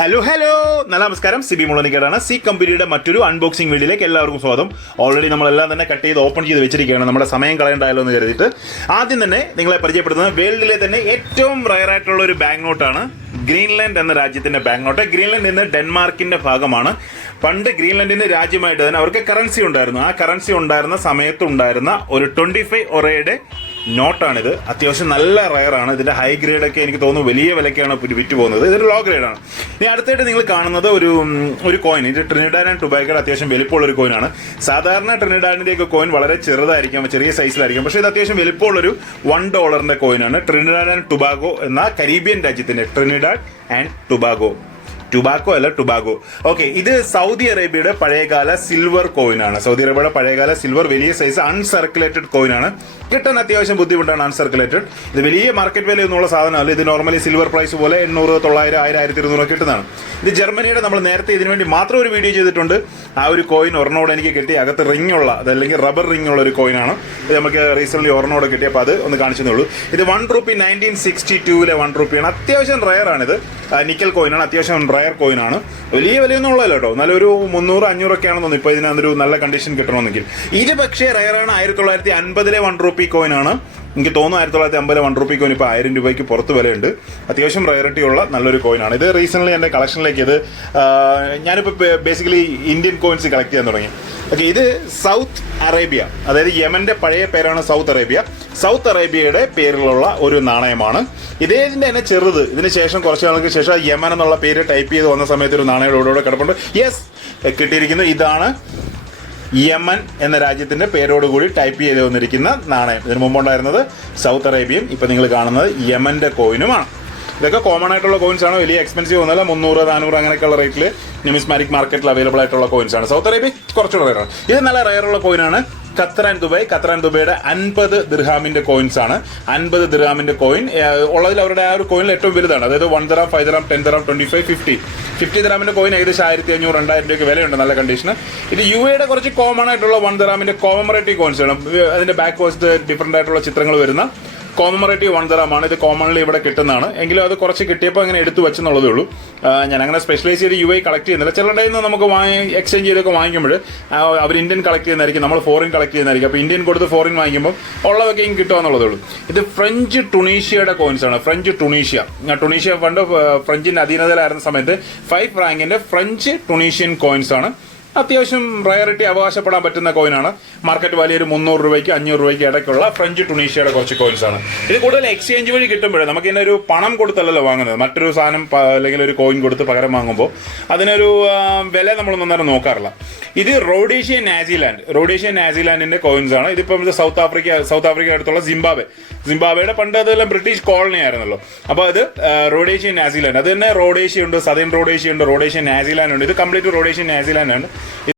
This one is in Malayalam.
ഹലോ നല്ല നമസ്കാരം. സിബി മുളനിക്കേടാണ്. സി കമ്പനിയുടെ മറ്റൊരു അൺബോക്സിംഗ് വീഡിയോയിലേക്ക് എല്ലാവർക്കും സ്വാഗതം. ഓൾറെഡി നമ്മളെല്ലാം തന്നെ കട്ട് ചെയ്ത് ഓപ്പൺ ചെയ്ത് വെച്ചിരിക്കുകയാണ്, നമ്മുടെ സമയം കളയണ്ടായല്ലോ എന്ന് കരുതിയിട്ട്. ആദ്യം തന്നെ നിങ്ങളെ പരിചയപ്പെടുത്തുന്നത് വേൾഡിലെ തന്നെ ഏറ്റവും റയർ ആയിട്ടുള്ള ഒരു ബാങ്ക് നോട്ടാണ്. ഗ്രീൻലാൻഡ് എന്ന രാജ്യത്തിന്റെ ബാങ്ക് നോട്ട്. ഗ്രീൻലാൻഡ് ഇന്ന് ഡെൻമാർക്കിന്റെ ഭാഗമാണ്. പണ്ട് ഗ്രീൻലാൻഡിന്റെ രാജ്യമായിട്ട് തന്നെ അവർക്ക് കറൻസി ഉണ്ടായിരുന്നു. ആ കറൻസി ഉണ്ടായിരുന്ന സമയത്തുണ്ടായിരുന്ന ഒരു 25 ഒറയുടെ നോട്ടാണിത്. അത്യാവശ്യം നല്ല റയറാണ്. ഇതിന്റെ ഹൈ ഗ്രേഡ് ഒക്കെ എനിക്ക് തോന്നുന്നു വലിയ വിലക്കാണ് വിറ്റ് പോകുന്നത്. ഇതൊരു ലോ ഗ്രേഡാണ്. ഇനി അടുത്തായിട്ട് നിങ്ങൾ കാണുന്നത് ഒരു കോയിൻ. ഇത് ട്രിനിഡാഡ് ആൻഡ് ടുബാഗോയുടെ അത്യാവശ്യം വലിപ്പമുള്ള ഒരു കോയിനാണ്. സാധാരണ ട്രിനിഡാഡിന്റെ ഒക്കെ കോയിൻ വളരെ ചെറുതായിരിക്കും, ചെറിയ സൈസിലായിരിക്കും. പക്ഷേ ഇത് അത്യാവശ്യം വലിപ്പമുള്ളൊരു $1 കോയിനാണ്. ട്രിനിഡാഡ് ആൻഡ് ടുബാഗോ എന്ന കരീബിയൻ രാജ്യത്തിന്റെ ട്രിനിഡാഡ് ആൻഡ് ടുബാഗോ. ടുബാക്കോ അല്ല, ടുബാഗോ. ഓക്കെ, ഇത് സൗദി അറേബ്യയുടെ പഴയകാല സിൽവർ കോയിനാണ്. സൗദി അറേബ്യയുടെ പഴയകാല സിൽവർ വലിയ സൈസ് അൺസർക്കുലേറ്റഡ് കോയിനാണ്. കിട്ടാൻ അത്യാവശ്യം ബുദ്ധിമുട്ടാണ് അൺസർക്കുലേറ്റഡ്. ഇത് വലിയ മാർക്കറ്റ് വാല്യൂ എന്നുള്ള സാധനമല്ല. ഇത് നോർമലി സിൽവർ പ്രൈസ് പോലെ 800, 900, 1000, 1200 കിട്ടുന്നതാണ്. ഇത് ജർമ്മനിയുടെ, നമ്മൾ നേരത്തെ ഇതിനു വേണ്ടി മാത്രം ഒരു വീഡിയോ ചെയ്തിട്ടുണ്ട്. ആ ഒരു കോയിൻ ഒരെണ്ണോട് എനിക്ക് കിട്ടി. അകത്ത് റിംഗ് ഉള്ള, അതല്ലെങ്കിൽ റബ്ബർ റിംഗ് ഉള്ള ഒരു കോയിനാണ്. ഇത് നമുക്ക് റീസെന്റ് ഒരെണ്ണോട് കിട്ടി. അപ്പോൾ അത് ഒന്ന് കാണിച്ചതേ ഉള്ളൂ. ഇത് ₹1 1962 ₹1 അത്യാവശ്യം റയർ ആണിത്. നിക്കൽ കോയിനാണ്. അത്യാവശ്യം റയർ കോയിനാണ്. വലിയ വിലയൊന്നും ഉള്ളതല്ല കേട്ടോ. നല്ലൊരു 300, 500 ഒക്കെ ആണെന്ന് തോന്നുന്നു. ഇപ്പോൾ ഇതിനൊരു നല്ല കണ്ടീഷൻ കിട്ടണമെന്നെങ്കിൽ. ഇത് പക്ഷേ റയറാണ്. 1950 ₹1 കോയിനാണ്. എനിക്ക് തോന്നുന്നു 1950 ₹1 കോയിൻ ഇപ്പോൾ ₹1000 പുറത്ത് വിലയുണ്ട്. അത്യാവശ്യം റയറിറ്റി ഉള്ള നല്ലൊരു കോയിനാണ്. ഇത് റീസെൻ്റ്ലി എൻ്റെ കളക്ഷനിലേക്ക് ഞാനിപ്പോൾ ബേസിക്കലി ഇന്ത്യൻ കോയിൻസ് കളക്ട് ചെയ്യാൻ തുടങ്ങി. ഓക്കെ, ഇത് സൗത്ത് അറേബ്യ, അതായത് യമന്റെ പഴയ പേരാണ് സൗത്ത് അറേബ്യ. സൗത്ത് അറേബ്യയുടെ പേരിലുള്ള ഒരു നാണയമാണ്. ഇതിന്റെ തന്നെ ചെറുത്, ഇതിന് ശേഷം കുറച്ച് നാൾക്ക് ശേഷം യമൻ എന്നുള്ള പേര് ടൈപ്പ് ചെയ്ത് വന്ന സമയത്ത് ഒരു നാണയം ഇവിടെ കിടപ്പുണ്ട്. യെസ്, കിട്ടിയിരിക്കുന്നു. ഇതാണ് യമൻ എന്ന രാജ്യത്തിന്റെ പേരോടുകൂടി ടൈപ്പ് ചെയ്ത് വന്നിരിക്കുന്ന നാണയം. ഇതിനു മുമ്പുണ്ടായിരുന്നത് സൗത്ത് അറേബ്യയും ഇപ്പോൾ നിങ്ങൾ കാണുന്നത് യമന്റെ കോയിനുമാണ്. ഇതൊക്കെ കോമൺ ആയിട്ടുള്ള കോയിൻസ് ആണ്. വലിയ എക്സ്പെൻസീവ് ഒന്നുമല്ല. 300, 400 അങ്ങനെയൊക്കെയുള്ള റേറ്റിൽ ന്യൂമിസ്മാറ്റിക് മാർക്കറ്റിൽ അവൈലബിൾ ആയിട്ടുള്ള കോയിൻസ് ആണ്. സൗത്ത് അറേബ്യ കുറച്ചുകൂടെ റയറാണ്. ഇത് നല്ല റയറുള്ള കോയിനാണ്. ഖത്തർ ആൻഡ് ദുബൈയുടെ 50 ദിർഹാമിന്റെ കോയിൻസ് ആണ്. 50 ദിർഹാമിന്റെ കോയിൻ ഉള്ളതിൽ അവരുടെ ആ ഒരു കോയിനിൽ ഏറ്റവും വലുതാണ്. അതായത് 1 ദിർഹാം, 5 ദിർഹാം, 10 ദിർഹാം, 25, 50 ദിർഹാമിന്റെ കോയിൻ ഏകദേശം 1500, 2000 വിലയുണ്ട്. നല്ല കണ്ടീഷന്. ഇത് UAE കുറച്ച് കോമൺ ആയിട്ടുള്ള 1 ദിർഹാമിന്റെ കോമമറേറ്റീവ് കോയിൻസ് ആണ്. അതിന്റെ ബാക്ക് വശത്ത് ഡിഫറെന്റ് ആയിട്ടുള്ള ചിത്രങ്ങൾ വരുന്ന കോമമറേറ്റീവ് 1 ദിർഹാമാണ്. ഇത് കോമൺലി ഇവിടെ കിട്ടുന്നതാണ്. എങ്കിലും അത് കുറച്ച് കിട്ടിയപ്പോൾ അങ്ങനെ എടുത്തു വെച്ചെന്നുള്ളതേ ഉള്ളൂ. ഞാൻ അങ്ങനെ സ്പെഷ്യലൈസ് ചെയ്ത് UAE കളക്ട് ചെയ്യുന്നില്ല. ചിലരുടെ നിന്ന് നമുക്ക് എക്സ്ചേഞ്ച് ചെയ്തൊക്കെ വാങ്ങിക്കുമ്പോൾ അവർ ഇന്ത്യൻ കളക്ട് ചെയ്യുന്നതായിരിക്കും, നമ്മൾ ഫോറിൻ കളക്ട് ചെയ്യുന്നതായിരിക്കും. അപ്പോൾ ഇന്ത്യൻ കൊടുത്ത് ഫോറിൻ വാങ്ങിക്കുമ്പോൾ ഉള്ളതൊക്കെയും കിട്ടുക എന്നുള്ളതേ ഉള്ളൂ. ഇത് ഫ്രഞ്ച് ടുണീഷ്യയുടെ കോയിൻസ് ആണ്. ഫ്രഞ്ച് ടുണീഷ്യ പണ്ട് ഫ്രഞ്ചിന്റെ അധീനതയിലായിരുന്ന സമയത്ത് 5 ഫ്രാങ്കിന്റെ ഫ്രഞ്ച് ടുണീഷ്യൻ കോയിൻസ് ആണ്. അത്യാവശ്യം റയറിറ്റി അവകാശപ്പെടാൻ പറ്റുന്ന കോയിനാണ്. മാർക്കറ്റ് വാല്യൂ ഒരു ₹300, ₹500 ഇടയ്ക്കുള്ള ഫ്രഞ്ച് ടുണീഷ്യയുടെ കുറച്ച് കോയിൻസ് ആണ്. ഇത് കൂടുതൽ എക്സ്ചേഞ്ച് വഴി കിട്ടുമ്പോഴേ നമുക്ക് ഇതിനൊരു പണം കൊടുത്തല്ലോ വാങ്ങുന്നത്. മറ്റൊരു സാധനം അല്ലെങ്കിൽ ഒരു കോയിൻ കൊടുത്ത് പകരം വാങ്ങുമ്പോൾ അതിനൊരു വില നമ്മൾ നന്നായിട്ട് നോക്കാറില്ല. ഇത് റോഡേഷ്യൻ നാസിലാൻഡിന്റെ കോയിൻസ് ആണ്. ഇതിപ്പം സൗത്ത് ആഫ്രിക്ക അടുത്തുള്ള സിംബാബ്വേയുടെ പണ്ട് അതെല്ലാം ബ്രിട്ടീഷ് കോളനി ആയിരുന്നല്ലോ. അപ്പോൾ അത് റോഡേഷ്യൻ നാസിലാൻഡ്. അത് തന്നെ റോഡേഷ്യ ഉണ്ട്, സദേൺ റോഡേഷ്യ ഉണ്ട്, റോഡേഷ്യൻ നാസിലാൻഡ് ഉണ്ട്. ഇത് കംപ്ലീറ്റ് റോഡേഷ്യൻ നാസിലാൻഡ് ആണ്.